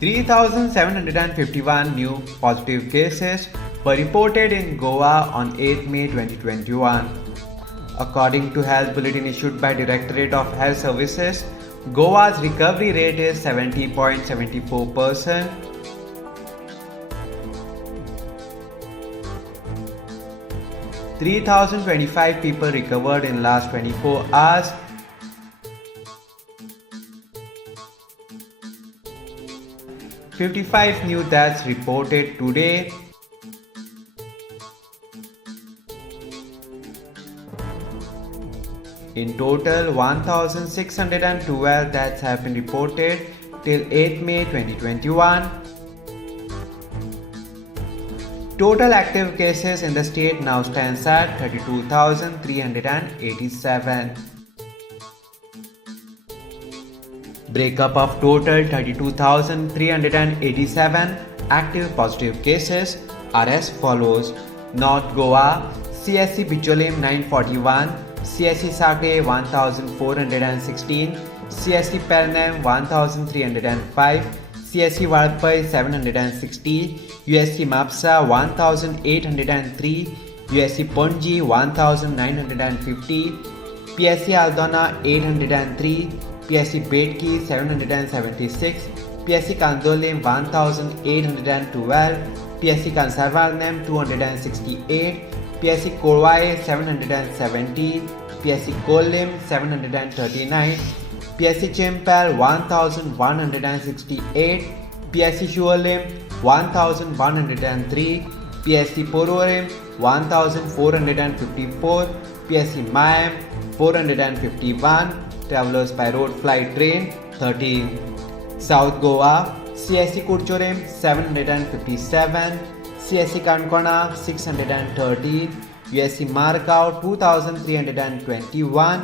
3,751 new positive cases were reported in Goa on 8 May 2021. According to Health Bulletin issued by Directorate of Health Services, Goa's recovery rate is 70.74%. (3,025) people recovered in last 24 hours. (55) new deaths reported today. In total, 1,612 deaths have been reported till 8 May 2021. Total active cases in the state now stands at 32,387. Breakup of total 32,387 active positive cases are as follows. North Goa, CSC Bicholim 941, CSC Sate 1416, CSC Pelnem 1305, CSC Vadpai 760, USC Mapsa 1803, USC Ponji 1950, PSC Aldona 803, PSC Bedki 776, PSC Kandolim 1812, PSC Kansarvalnem 268, PSC Korwai 770, PSC Kolim 739, PSC Chimpal 1168, PSC Shualim 1103, PSC Pororim 1454, PSC Mayam 451, travelers by road, flight, train 13. South Goa, CSC Kurchorim 757, CSC Kankona 613, USC Margao 2321,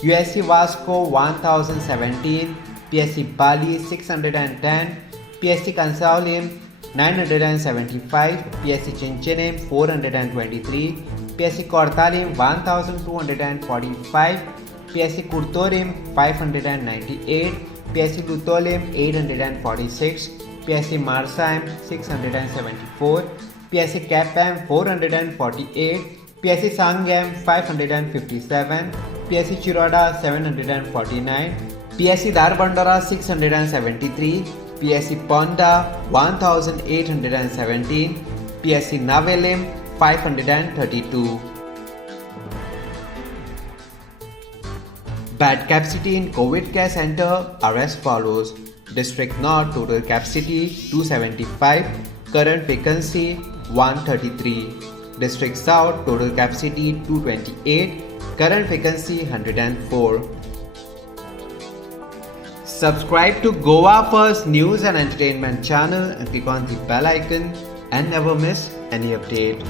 USC Vasco 1017, PSC Bali 610, PSC Kansaulim 975, PSC Chinchinim 423, PSC Kortalim 1245, PSC Kurtorim 598, PSC Lutolim 846, PSC Marsaim 674, PSC Kapam 448, PSC Sangam 557, PSC Chiroda 749, PSC Darbandara 673, PSC Ponda 1817, PSC Navelim 532. Bed capacity in COVID care center are as follows. District North total capacity 275, current vacancy 133. District South total capacity 228, current vacancy 104. Subscribe to Goa First News and Entertainment channel and click on the bell icon and never miss any update.